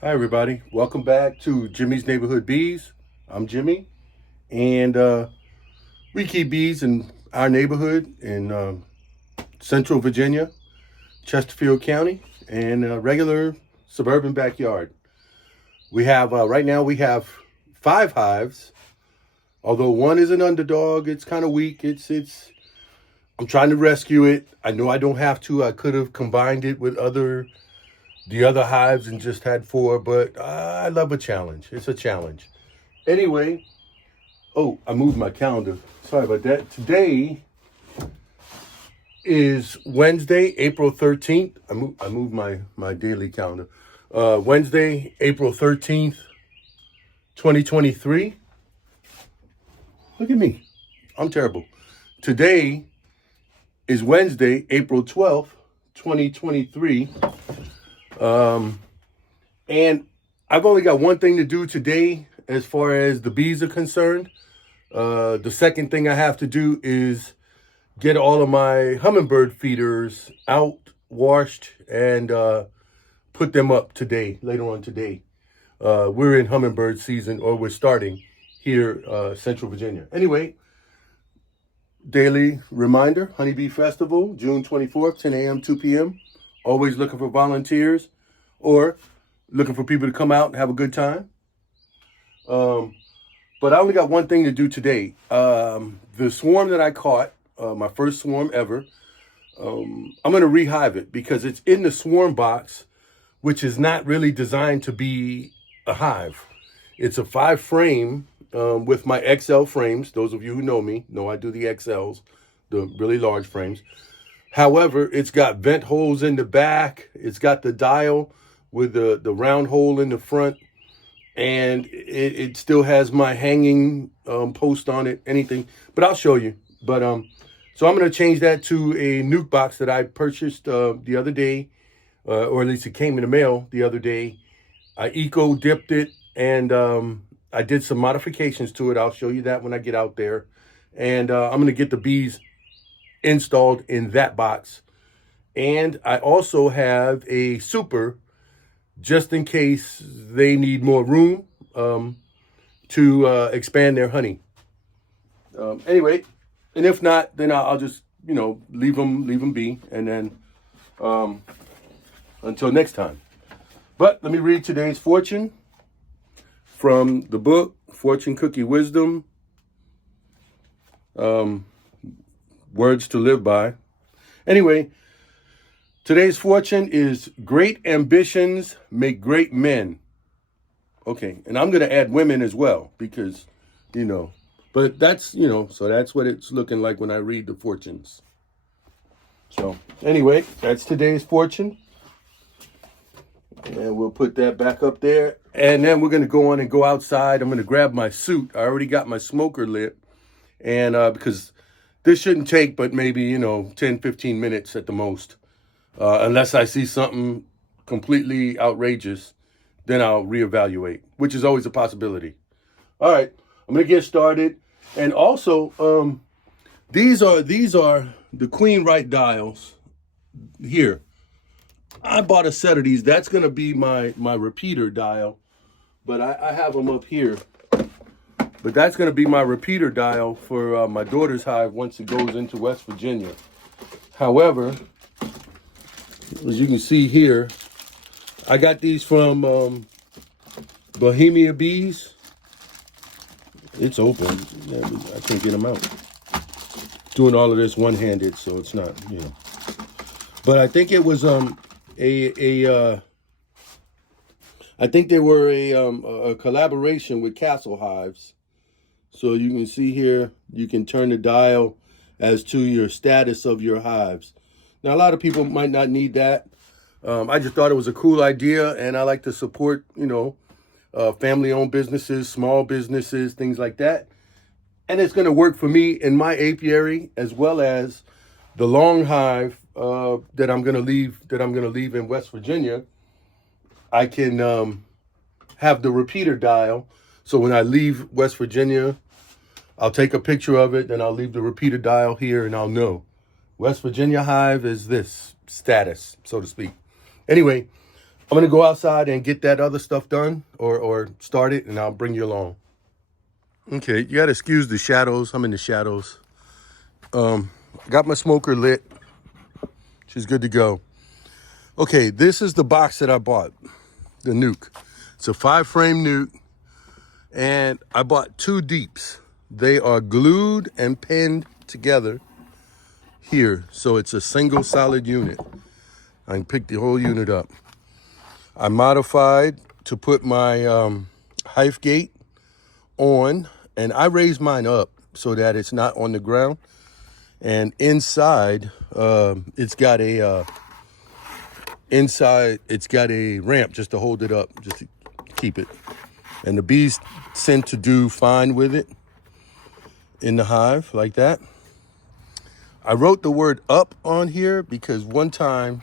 Hi, everybody. Welcome back to Jimmy's Neighborhood Bees. I'm Jimmy, and we keep bees in our neighborhood in Central Virginia, Chesterfield County, and a regular suburban backyard. We have, right now, we have 5 hives, although one is an underdog. It's kind of weak. I'm trying to rescue it. I know I don't have to. I could have combined it with the other hives and just had 4, but I love a challenge. It's a challenge. Anyway, oh, I moved my calendar. Sorry about that. Today is Wednesday, April 13th. I moved my daily calendar. Wednesday, April 13th, 2023. Look at me. I'm terrible. Today is Wednesday, April 12th, 2023. And I've only got one thing to do today as far as the bees are concerned. The second thing I have to do is get all of my hummingbird feeders out, washed, and put them up today, later on today. We're in hummingbird season, or we're starting here, Central Virginia. Anyway, daily reminder, Honeybee Festival, June 24th, 10 a.m., 2 p.m. Always looking for volunteers or looking for people to come out and have a good time. But I only got one thing to do today. The swarm that I caught, my first swarm ever, I'm going to rehive it because it's in the swarm box, which is not really designed to be a hive. It's a 5-frame with my XL frames. Those of you who know me know I do the XLs, the really large frames. However, it's got vent holes in the back. It's got the dial with the round hole in the front. And it still has my hanging post on it, anything. But I'll show you. But so I'm going to change that to a nuke box that I purchased the other day. Or at least it came in the mail the other day. I eco-dipped it, and I did some modifications to it. I'll show you that when I get out there. And I'm going to get the bees installed in that box. And I also have a super, just in case they need more room to expand their honey. Anyway, and if not, then I'll just, leave them be. And then until next time. But let me read today's fortune from the book, Fortune Cookie Wisdom, Words to Live By. Anyway, today's fortune is great ambitions make great men. Okay, and I'm going to add women as well because, but that's, so that's what it's looking like when I read the fortunes. So anyway, that's today's fortune. And we'll put that back up there. And then we're going to go on and go outside. I'm going to grab my suit. I already got my smoker lit. And because this shouldn't take but maybe, 10, 15 minutes at the most. Unless I see something completely outrageous, then I'll reevaluate, which is always a possibility. All right, I'm going to get started. And also, these are the Queen Right dials here. I bought a set of these. That's going to be my repeater dial. But I have them up here. But that's going to be my repeater dial for my daughter's hive once it goes into West Virginia. However, as you can see here, I got these from Bohemia Bees. It's open. I can't get them out. Doing all of this one-handed, so it's not, But I think it was I think they were a collaboration with Castle Hives. So you can see here, you can turn the dial as to your status of your hives. Now, a lot of people might not need that. I just thought it was a cool idea, and I like to support, family-owned businesses, small businesses, things like that. And it's going to work for me in my apiary as well as the long hive that I'm going to leave in West Virginia. I can have the repeater dial. So when I leave West Virginia, I'll take a picture of it, then I'll leave the repeater dial here, and I'll know West Virginia hive is this status, so to speak. Anyway, I'm gonna go outside and get that other stuff done or start it, and I'll bring you along. Okay, you gotta excuse the shadows. I'm in the shadows. I got my smoker lit. She's good to go. Okay, this is the box that I bought, the nuke. It's a 5-frame nuke, and I bought 2 deeps. They are glued and pinned together here, so it's a single solid unit. I can pick the whole unit up. I modified to put my Hive gate on, and I raised mine up so that it's not on the ground. And inside, it's got a ramp just to hold it up, just to keep it. And the bees tend to do fine with it in the hive like that. I wrote the word up on here because one time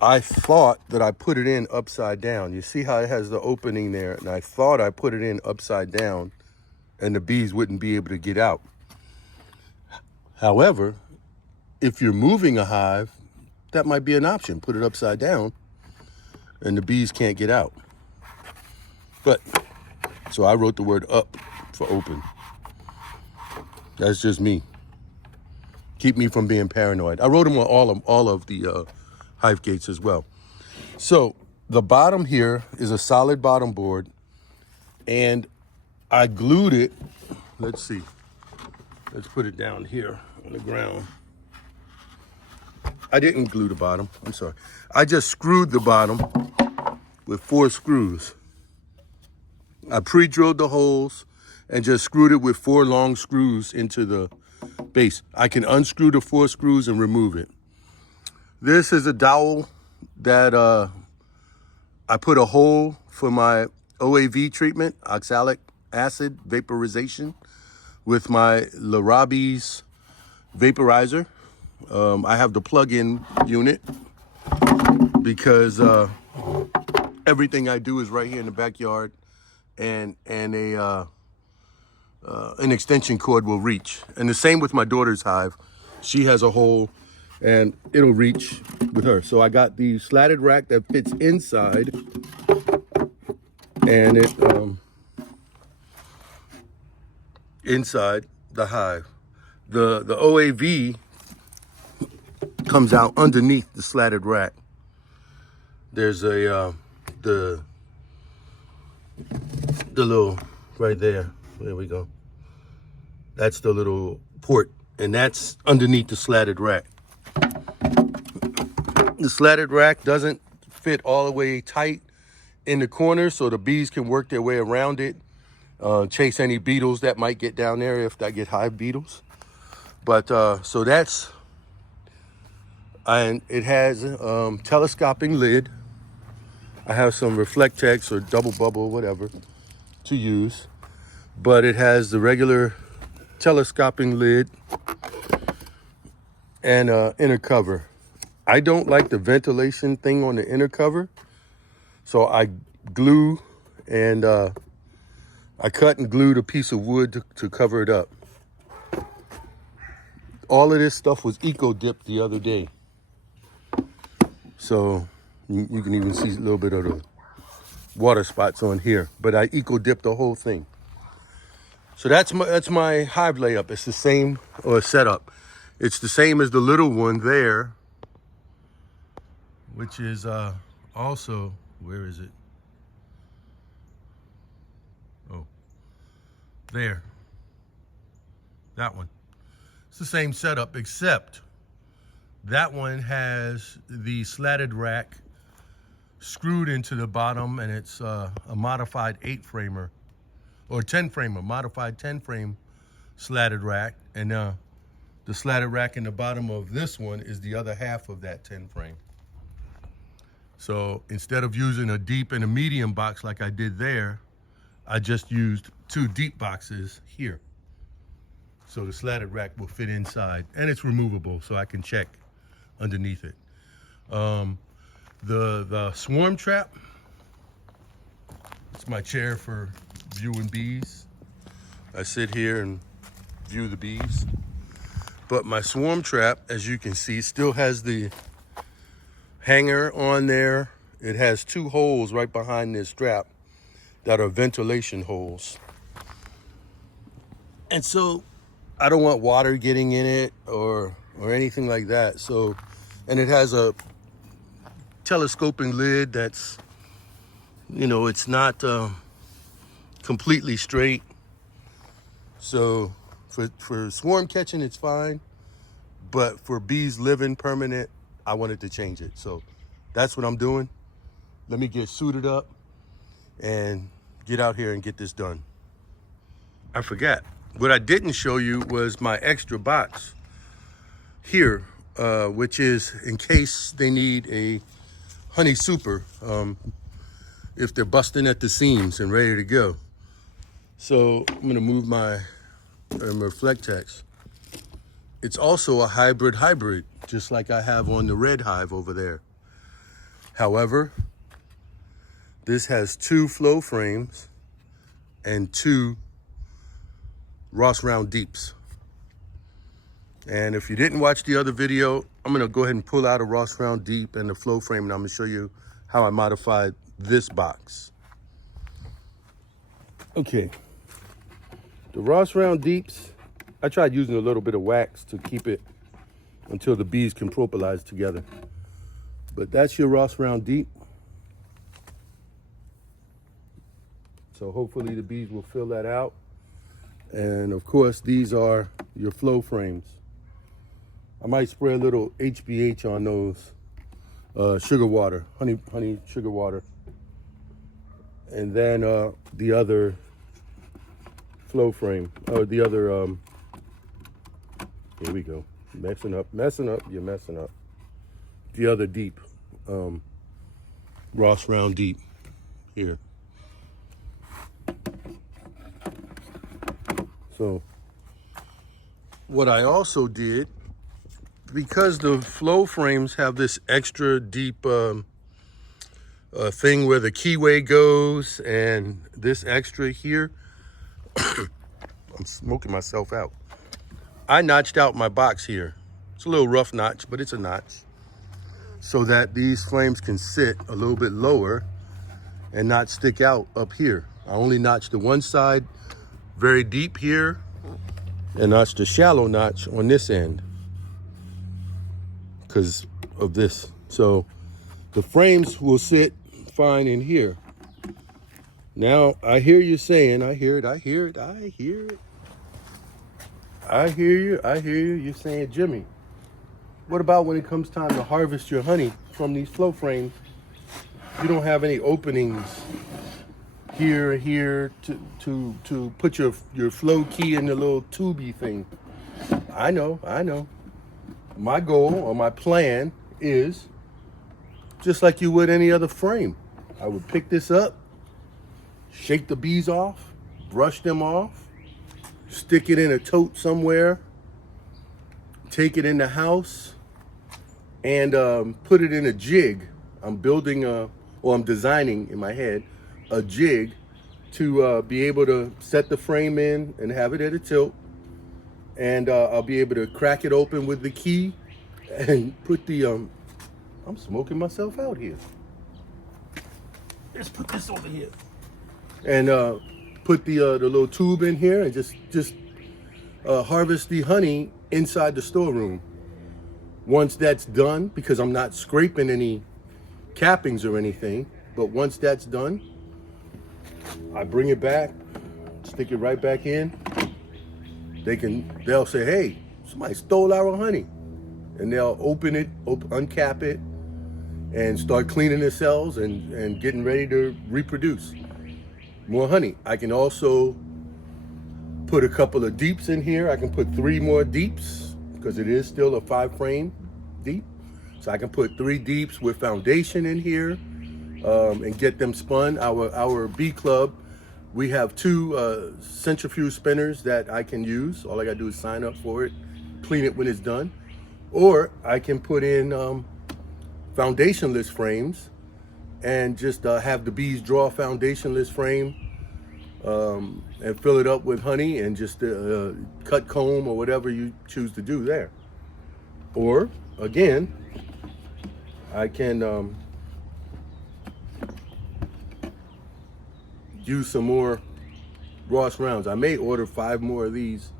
I thought that I put it in upside down. You see how it has the opening there, and I thought I put it in upside down and the bees wouldn't be able to get out. However, if you're moving a hive, that might be an option. Put it upside down and the bees can't get out. But, so I wrote the word up for open. That's just me. Keep me from being paranoid. I wrote them on all of the hive gates as well. So the bottom here is a solid bottom board, and I glued it. Let's see. Let's put it down here on the ground. I didn't glue the bottom. I'm sorry. I just screwed the bottom with 4 screws. I pre-drilled the holes and just screwed it with 4 long screws into the base. I can unscrew the 4 screws and remove it. This is a dowel that I put a hole for my OAV treatment, oxalic acid vaporization, with my Larabi's vaporizer. I have the plug-in unit because everything I do is right here in the backyard, and an extension cord will reach. And the same with my daughter's hive. She has a hole and it'll reach with her. So I got the slatted rack that fits inside, and it inside the hive. The OAV comes out underneath the slatted rack. There's a the little right there. There we go. That's the little port, and that's underneath the slatted rack. The slatted rack doesn't fit all the way tight in the corner, so the bees can work their way around it, chase any beetles that might get down there if I get hive beetles. But so that's, and it has telescoping lid. I have some Reflectex or double bubble, whatever, to use, but it has the regular telescoping lid and inner cover. I don't like the ventilation thing on the inner cover, so I glue and I cut and glued a piece of wood to cover it up. All of this stuff was eco-dipped the other day, so you can even see a little bit of the water spots on here, but I eco-dipped the whole thing. So that's my hive layup. It's the same, or setup. It's the same as the little one there, which is also, where is it? Oh, there. That one. It's the same setup, except that one has the slatted rack screwed into the bottom, and it's a modified 8-framer or 10-framer, modified 10-frame slatted rack. And the slatted rack in the bottom of this one is the other half of that 10-frame. So instead of using a deep and a medium box like I did there, I just used 2 deep boxes here. So the slatted rack will fit inside, and it's removable, so I can check underneath it. The swarm trap, it's my chair for viewing bees. I sit here and view the bees. But my swarm trap, as you can see, still has the hanger on there it has 2 holes right behind this strap that are ventilation holes. And so I don't want water getting in it or anything like that. So, and it has a telescoping lid that's, you know, it's not completely straight. So for swarm catching, it's fine. But for bees living permanent, I wanted to change it. So that's what I'm doing. Let me get suited up and get out here and get this done. I forgot. What I didn't show you was my extra box here, which is in case they need a honey super, if they're busting at the seams and ready to go. So I'm gonna move my Reflectex. It's also a hybrid, just like I have on the red hive over there. However, this has 2 flow frames and 2 Ross round deeps. And if you didn't watch the other video, I'm gonna go ahead and pull out a Ross round deep and the flow frame, and I'm gonna show you how I modified this box. Okay, the Ross round deeps, I tried using a little bit of wax to keep it until the bees can propolize together. But that's your Ross round deep. So hopefully the bees will fill that out. And of course, these are your flow frames. I might spray a little HBH on those, sugar water, honey sugar water. And then the other flow frame, or the other, here we go, messing up, you're messing up. The other deep, Ross round deep here. So what I also did, because the flow frames have this extra deep thing where the keyway goes, and this extra here, I'm smoking myself out. I notched out my box here. It's a little rough notch, but it's a notch, so that these frames can sit a little bit lower and not stick out up here. I only notched the one side very deep here and notched a shallow notch on this end because of this. So the frames will sit fine in here. Now I hear you saying, I hear you. You're saying, Jimmy, what about when it comes time to harvest your honey from these flow frames? You don't have any openings here to put your flow key in the little tubey thing. I know. My goal or my plan is just like you would any other frame. I would pick this up, shake the bees off, brush them off, stick it in a tote somewhere, take it in the house, and put it in a jig. I'm designing in my head a jig to be able to set the frame in and have it at a tilt, and I'll be able to crack it open with the key and put the I'm smoking myself out here. Let's put this over here and put the little tube in here and just harvest the honey inside the storeroom. Once that's done, because I'm not scraping any cappings or anything, but once that's done, I bring it back, stick it right back in. They'll say, hey, somebody stole our honey. And they'll open it, uncap it, and start cleaning the cells and getting ready to reproduce more honey. I can also put a couple of deeps in here. I can put 3 more deeps because it is still a 5 frame deep. So I can put 3 deeps with foundation in here and get them spun. Our bee club, we have 2 centrifuge spinners that I can use. All I gotta do is sign up for it, clean it when it's done. Or I can put in foundationless frames and just have the bees draw a foundationless frame and fill it up with honey and just cut comb or whatever you choose to do there. Or again, I can use some more Ross rounds. I may order 5 more of these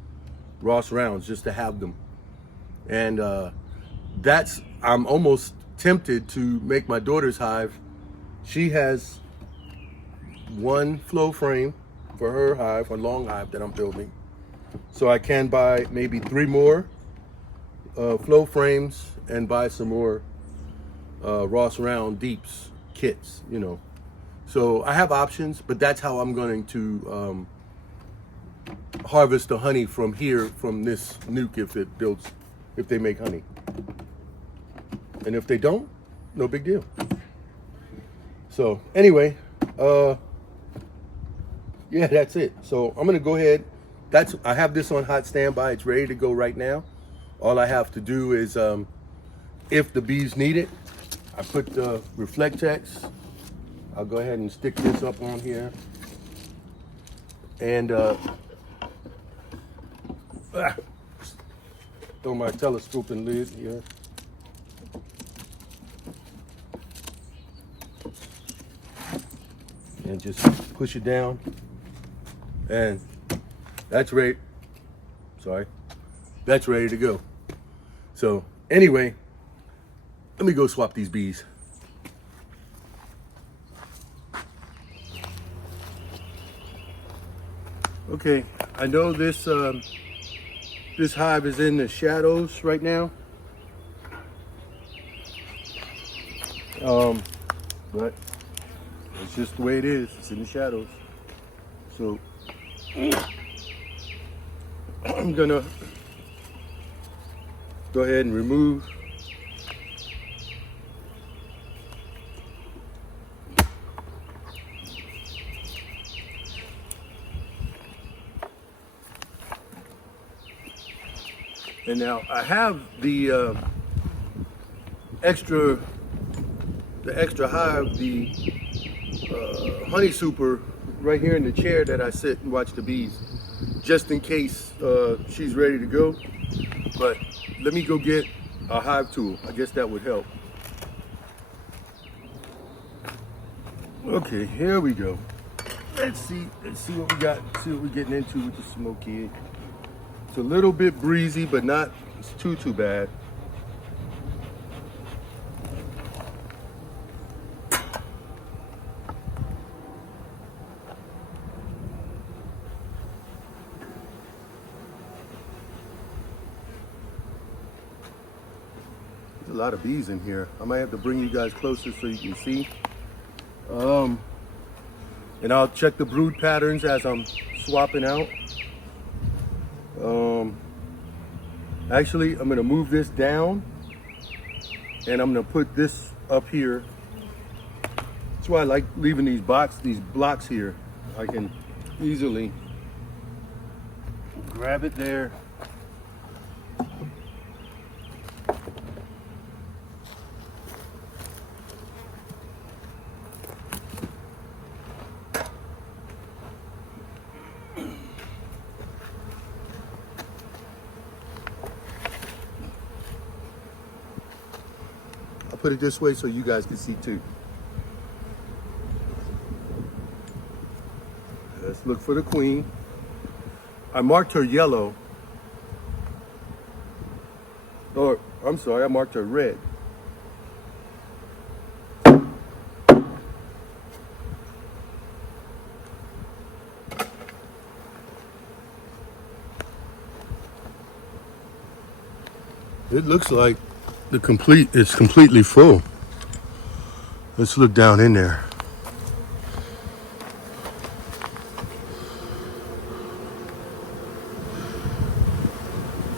Ross rounds just to have them. And I'm almost tempted to make my daughter's hive. She has one flow frame for her hive, a long hive that I'm building. So I can buy maybe 3 more flow frames and buy some more Ross round deeps kits, you know. So I have options, but that's how I'm going to harvest the honey from here, from this nuke, if they make honey. And if they don't, no big deal. So anyway, yeah, that's it. So I'm gonna go ahead. I have this on hot standby. It's ready to go right now. All I have to do is, if the bees need it, I put the Reflectex. I'll go ahead and stick this up on here. And throw my telescoping lid here. And just push it down. And that's ready. Sorry. That's ready to go. So anyway, let me go swap these bees. Okay, I know this this hive is in the shadows right now. But it's just the way it is. It's in the shadows. So I'm gonna go ahead and remove and now I have the extra hive, the honey super right here in the chair that I sit and watch the bees, just in case she's ready to go. But let me go get a hive tool. I guess that would help. Okay, here we go. Let's see what we got. See what we're getting into with the smoky. It's a little bit breezy, but not too bad. There's a lot of bees in here. I might have to bring you guys closer so you can see. And I'll check the brood patterns as I'm swapping out. Actually, I'm gonna move this down and I'm gonna put this up here. That's why I like leaving these blocks here. I can easily grab it there. Put it this way so you guys can see too. Let's look for the queen. I marked her yellow. Or, I'm sorry, I marked her red. It looks like it's completely full. Let's look down in there.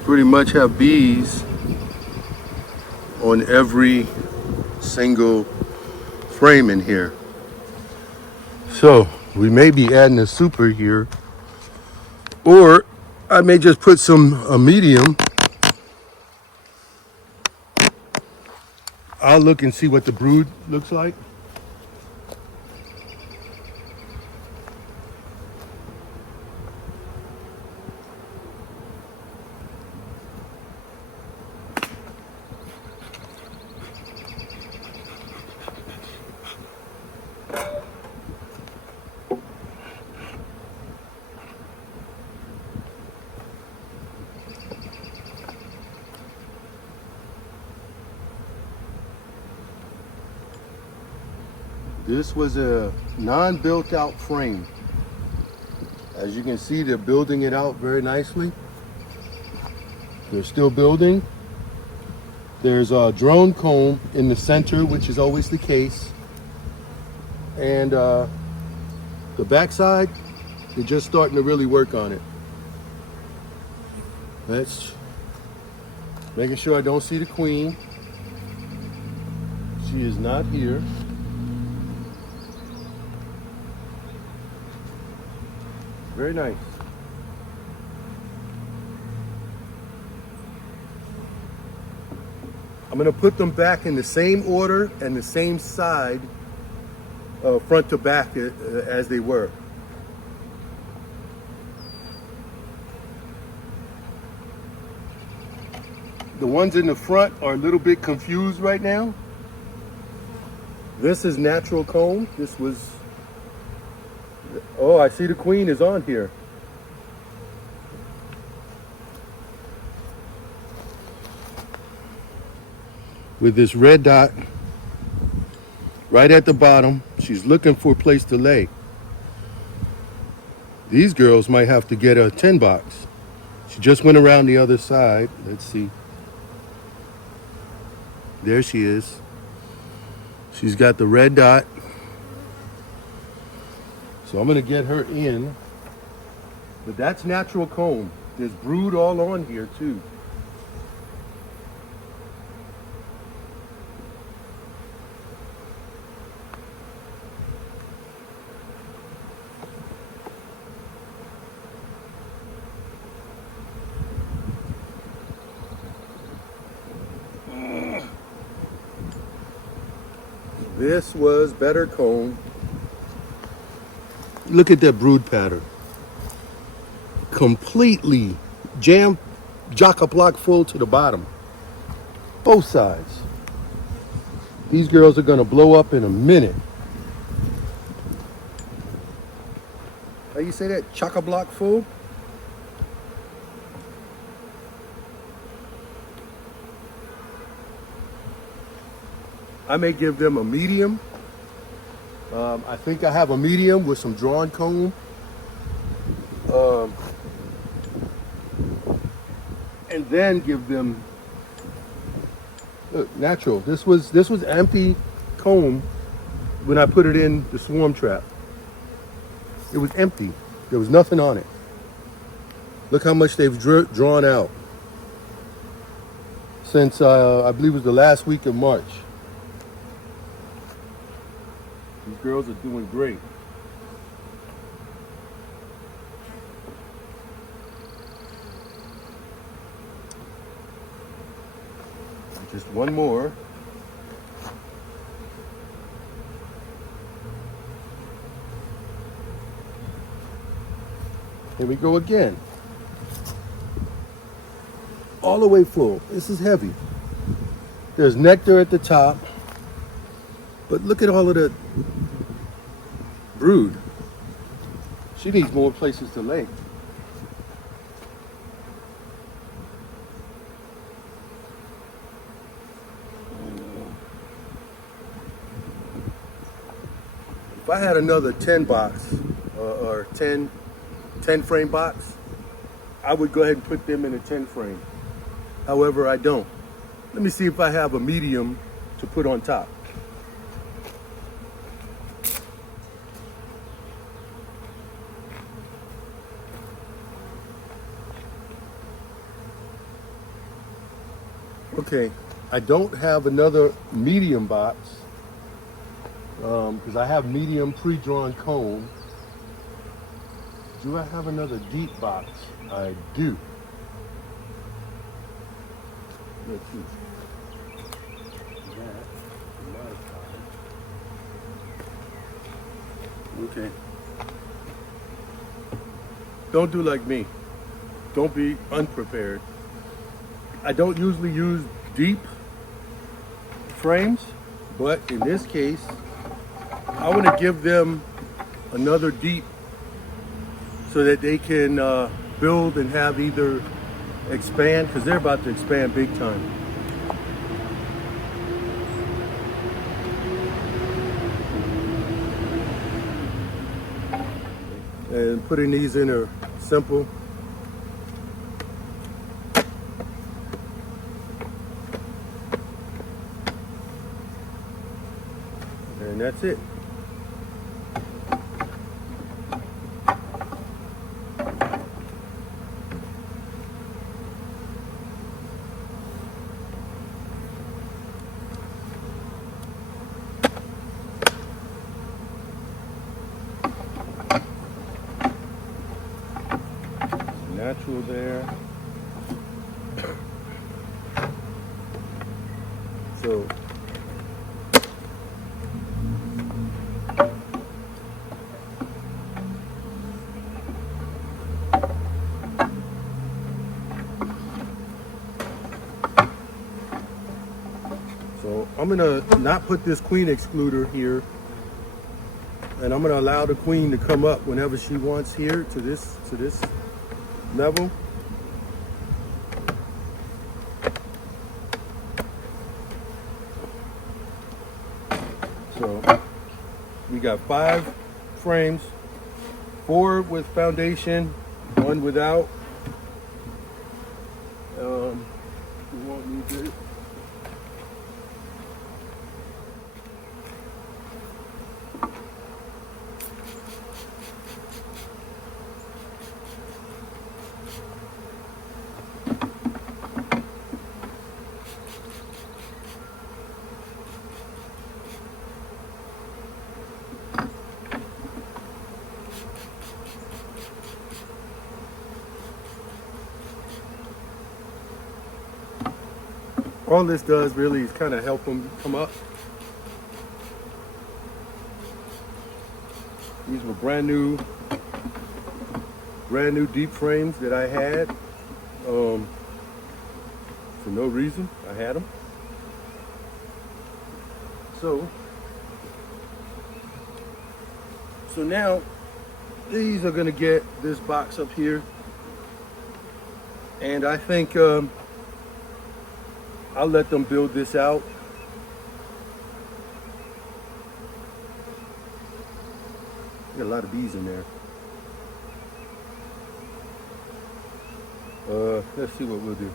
Pretty much have bees on every single frame in here. So we may be adding a super here, or I may just put a medium. I'll look and see what the brood looks like. This was a non-built out frame. As you can see, they're building it out very nicely. They're still building. There's a drone comb in the center, which is always the case. And the backside, they're just starting to really work on it. That's making sure I don't see the queen. She is not here. Very nice. I'm going to put them back in the same order and the same side, front to back, as they were. The ones in the front are a little bit confused right now. This is natural comb. This was, oh, I see the queen is on here. With this red dot right at the bottom. She's looking for a place to lay. These girls might have to get a 10 box. She just went around the other side. Let's see. There she is. She's got the red dot. So I'm gonna get her in. But that's natural comb. There's brood all on here too. This was better comb. Look at that brood pattern. Completely jammed, chock-a-block full to the bottom. Both sides. These girls are gonna blow up in a minute. How you say that? Chock-a-block full? I may give them a medium. I think I have a medium with some drawn comb. And then give them natural. This was empty comb when I put it in the swarm trap. It was empty. There was nothing on it. Look how much they've drawn out since I believe it was the last week of March. These girls are doing great. Just one more. Here we go again. All the way full. This is heavy. There's nectar at the top. But look at all of the brood. She needs more places to lay. If I had another 10 box or 10 frame box, I would go ahead and put them in a 10 frame. However, I don't. Let me see if I have a medium to put on top. Okay, I don't have another medium box because I have medium pre-drawn comb. Do I have another deep box? I do. Let's see. Okay. Don't do like me. Don't be unprepared. I don't usually use deep frames, but in this case, I want to give them another deep so that they can build and have either expand, because they're about to expand big time. And putting these in are simple. And that's it. Natural there. So I'm gonna not put this queen excluder here, and I'm gonna allow the queen to come up whenever she wants here to this level. So we got 5 frames, 4 with foundation, 1 without. We won't need this. All this does really is kind of help them come up. These were brand new deep frames that I had for no reason. I had them. So now these are gonna get this box up here, and I think I'll let them build this out. Got a lot of bees in there. Let's see what we'll do.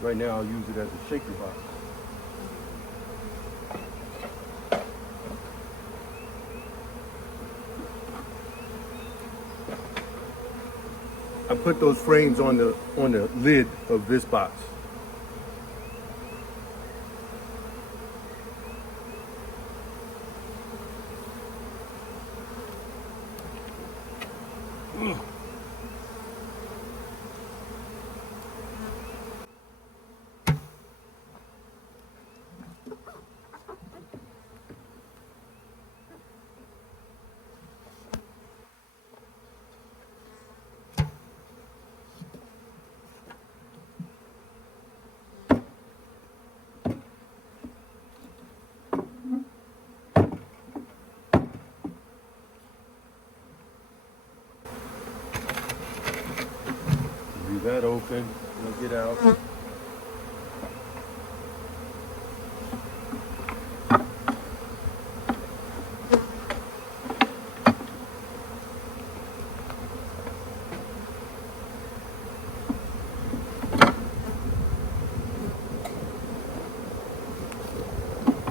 Right now I'll use it as a shaker box. I put those frames on the lid of this box. Leave that open. We'll get out.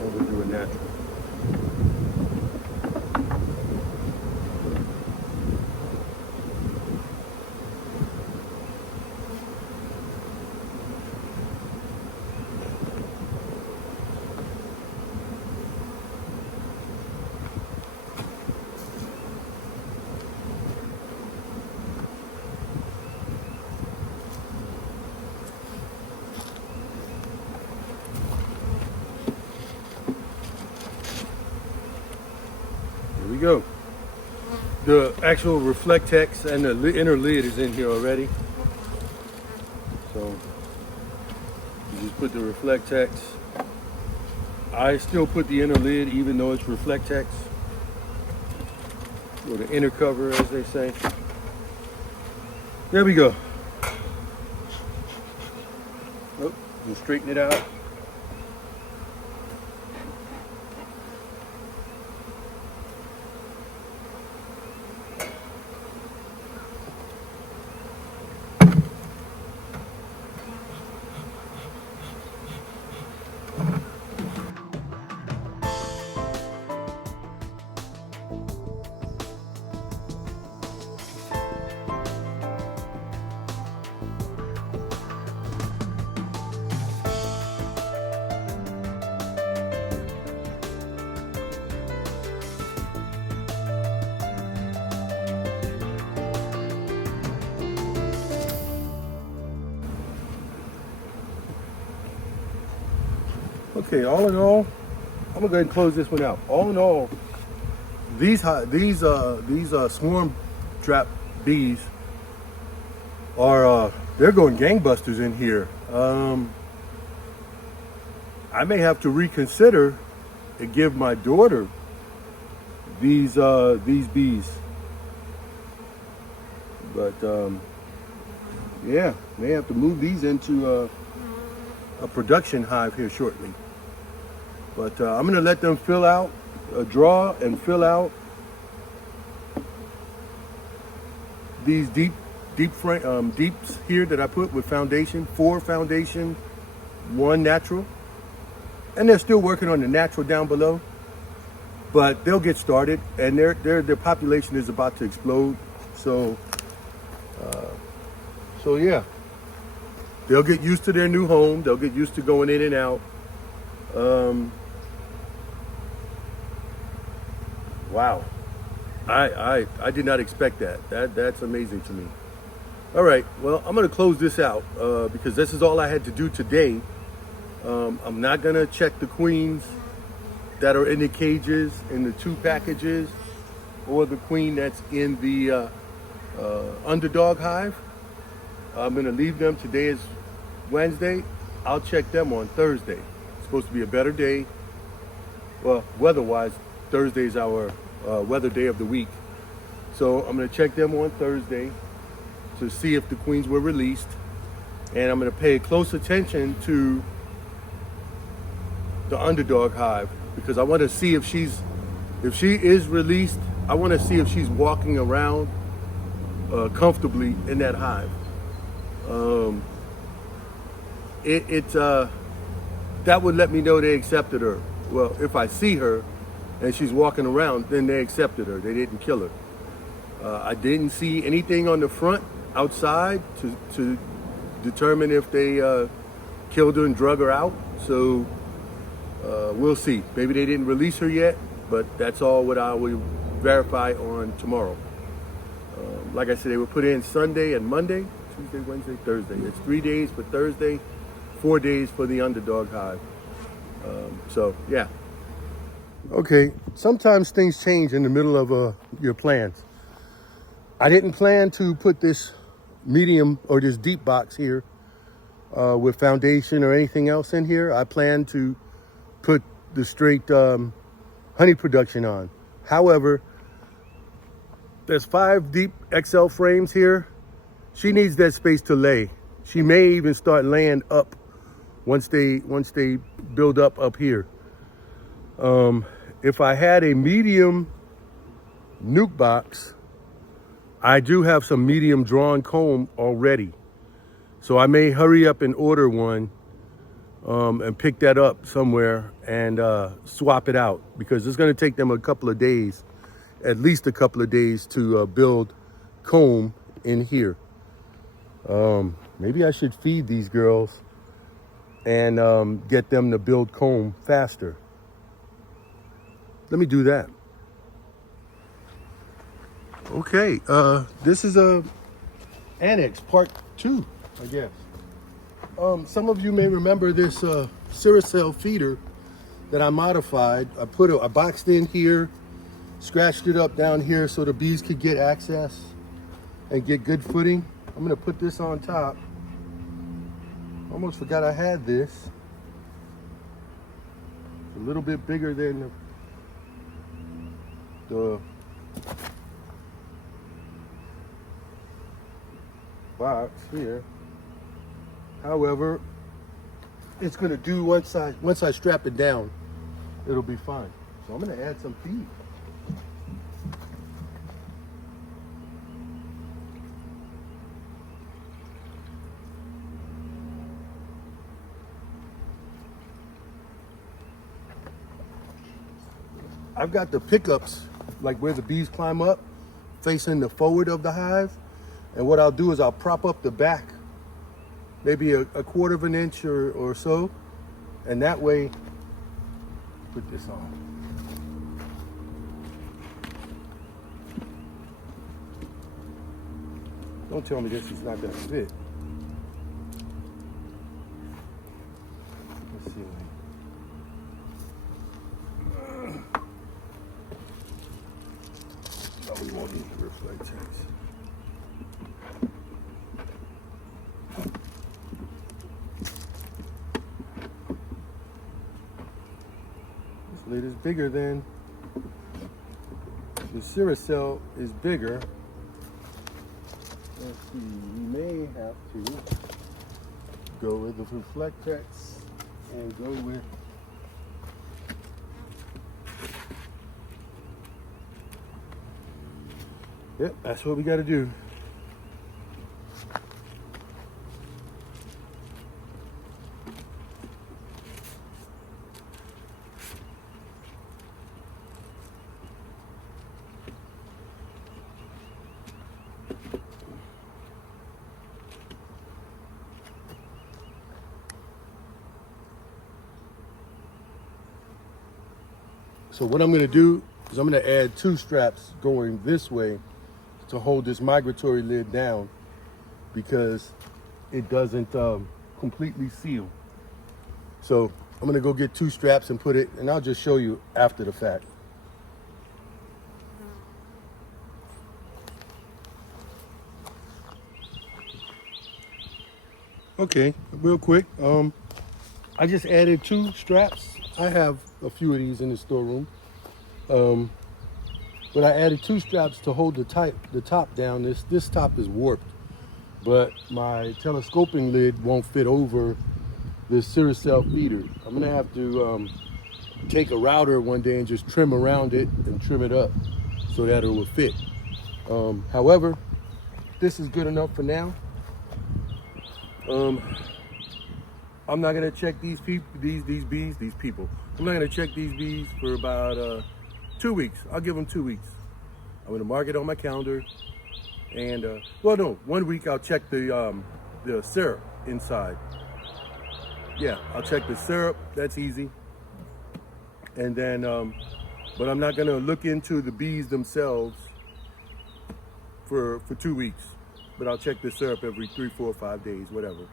We'll do a natural. Here we go. The actual Reflectex and the inner lid is in here already. So you just put the Reflectex. I still put the inner lid even though it's Reflectex. Or the inner cover, as they say. There we go. Oh, we'll straighten it out. Okay, all in all, I'm gonna go ahead and close this one out. All in all, these swarm trap bees are they're going gangbusters in here. I may have to reconsider and give my daughter these bees, but yeah, may have to move these into a production hive here shortly. But I'm going to let them fill out, draw and fill out these deeps here that I put with foundation, 4 foundation, 1 natural. And they're still working on the natural down below. But they'll get started, and their population is about to explode. So yeah, they'll get used to their new home. They'll get used to going in and out. Wow, I did not expect that. That's amazing to me. All right, well, I'm gonna close this out because this is all I had to do today. I'm not gonna check the queens that are in the cages in the 2 packages, or the queen that's in the underdog hive. I'm gonna leave them. Today is Wednesday. I'll check them on Thursday. It's supposed to be a better day. Well, weather-wise, Thursday is our weather day of the week. So I'm gonna check them on Thursday to see if the queens were released. And I'm gonna pay close attention to the underdog hive, because I want to see if she is released. I want to see if she's walking around comfortably in that hive. That would let me know they accepted her. Well, if I see her and she's walking around, then they accepted her. They didn't kill her. I didn't see anything on the front outside to determine if they killed her and drug her out. So we'll see. Maybe they didn't release her yet, but that's all what I will verify on tomorrow. Like I said, they were put in Sunday and Monday, Tuesday, Wednesday, Thursday. It's 3 days for Thursday, 4 days for the underdog hive. So yeah. Okay, sometimes things change in the middle of your plans. I didn't plan to put this medium or this deep box here with foundation or anything else in here. I planned to put the straight honey production on. However, there's 5 deep XL frames here. She needs that space to lay. She may even start laying up once they build up here. If I had a medium nuke box, I do have some medium drawn comb already. So I may hurry up and order one and pick that up somewhere and swap it out, because it's going to take them a couple of days, at least a couple of days, to build comb in here. Maybe I should feed these girls and get them to build comb faster. Let me do that. Okay, this is a annex part 2, I guess. Some of you may remember this Ciracel feeder that I modified. I boxed in here, scratched it up down here so the bees could get access and get good footing. I'm gonna put this on top. Almost forgot I had this. It's a little bit bigger than the box here. However, it's gonna do once I strap it down, it'll be fine. So I'm gonna add some feed. I've got the pickups, like where the bees climb up, facing the forward of the hive. And what I'll do is I'll prop up the back, maybe a quarter of an inch or so. And that way, put this on. Don't tell me this is not gonna fit. Let's see. all these reflectors. This lid is bigger than the Cirrus-cell is bigger. Let's see, we may have to go with the Reflectex and go with yep, that's what we got to do. So what I'm going to do is I'm going to add 2 straps going this way to hold this migratory lid down because it doesn't completely seal. So I'm going to go get 2 straps and put it, and I'll just show you after the fact. Okay, real quick. I just added 2 straps. I have a few of these in the storeroom. But I added 2 straps to hold the top down. This top is warped, but my telescoping lid won't fit over the Cirrus-cell feeder. I'm gonna have to take a router one day and just trim around it and trim it up so that it will fit. However, this is good enough for now. I'm not gonna check these bees. I'm not gonna check these bees for about 2 weeks. I'll give them 2 weeks. I'm gonna mark it on my calendar, and well, no, 1 week I'll check the syrup inside. Yeah, I'll check the syrup. That's easy. And then, but I'm not gonna look into the bees themselves for 2 weeks. But I'll check the syrup every 3, 4, 5 days, whatever,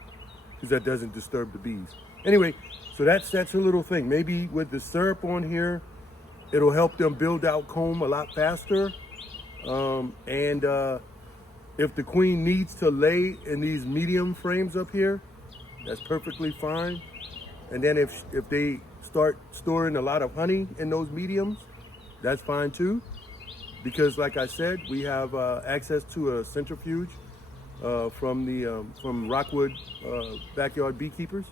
because that doesn't disturb the bees. Anyway, so that's a little thing. Maybe with the syrup on here, it'll help them build out comb a lot faster. And if the queen needs to lay in these medium frames up here, that's perfectly fine. And then if they start storing a lot of honey in those mediums, that's fine too. Because like I said, we have access to a centrifuge from Rockwood Backyard Beekeepers.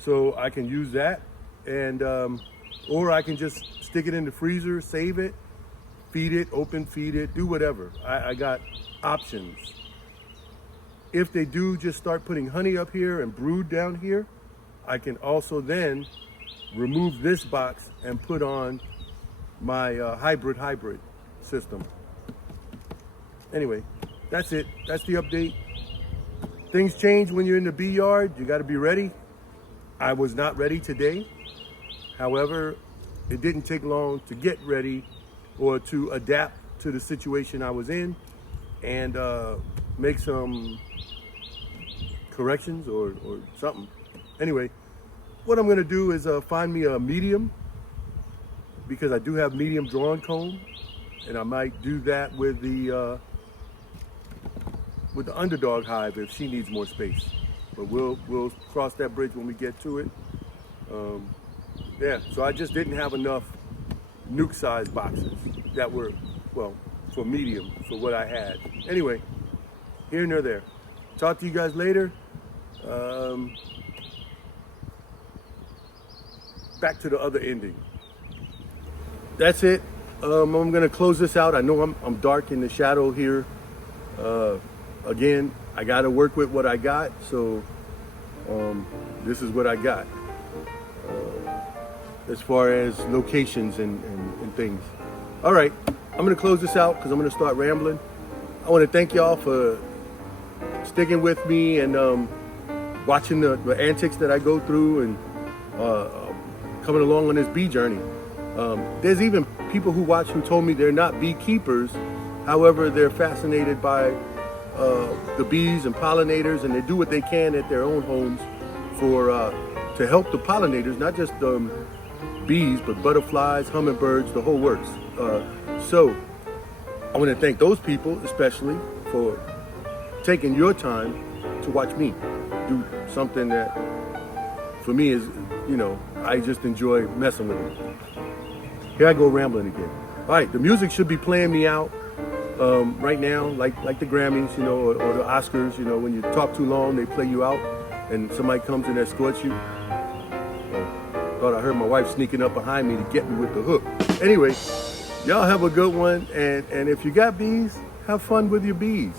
So I can use that, and or I can just stick it in the freezer, save it, feed it, open feed it, do whatever. I got options. If they do just start putting honey up here and brood down here, I can also then remove this box and put on my hybrid system. Anyway, that's it. That's the update. Things change when you're in the bee yard. You got to be ready. I was not ready today. However, it didn't take long to get ready or to adapt to the situation I was in and make some corrections or something. Anyway, what I'm going to do is find me a medium, because I do have medium drawn comb, and I might do that with the underdog hive if she needs more space. But we'll cross that bridge when we get to it. Yeah, so I just didn't have enough nuke size boxes that were, well, for medium, for what I had. Anyway, here and there. Talk to you guys later. Back to the other ending. That's it. I'm gonna close this out. I know I'm dark in the shadow here. Again, I gotta work with what I got, so this is what I got as far as locations and things. All right, I'm gonna close this out because I'm gonna start rambling. I want to thank y'all for sticking with me and watching the antics that I go through and coming along on this bee journey. There's even people who watch who told me they're not beekeepers, however they're fascinated by the bees and pollinators, and they do what they can at their own homes for to help the pollinators, not just bees, but butterflies, hummingbirds, the whole works. So I want to thank those people especially for taking your time to watch me do something that for me is, I just enjoy messing with them. Here I go rambling again. All right, the music should be playing me out right now, like the Grammys, or the Oscars. When you talk too long, they play you out, and somebody comes and escorts you. Thought I heard my wife sneaking up behind me to get me with the hook. Anyway, y'all have a good one, and if you got bees, have fun with your bees.